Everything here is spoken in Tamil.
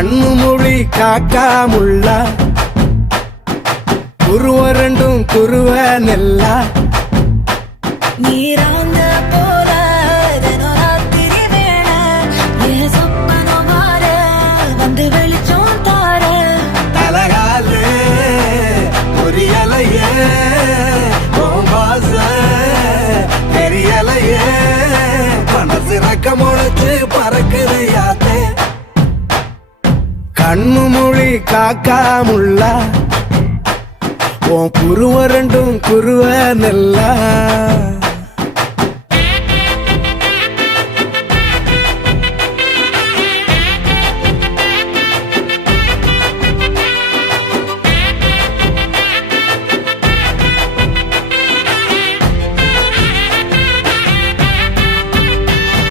கண்ணு மொழி காக்காமுள்ள குருவ ரெண்டும் குருவ நெல்லா நீராந்த போல தினராத்திரி வேண என் சொப்பனம் மாற வந்து வெளிச்சம் தார தலகாலே புரியலையே பாச தெரியலையே மனசு ரக்க முளைச்சு பறக்குது யாத்தே கண்ணு மொழி காக்காமுள்ள உன் குருவ ரெண்டும் குருவ நெல்லா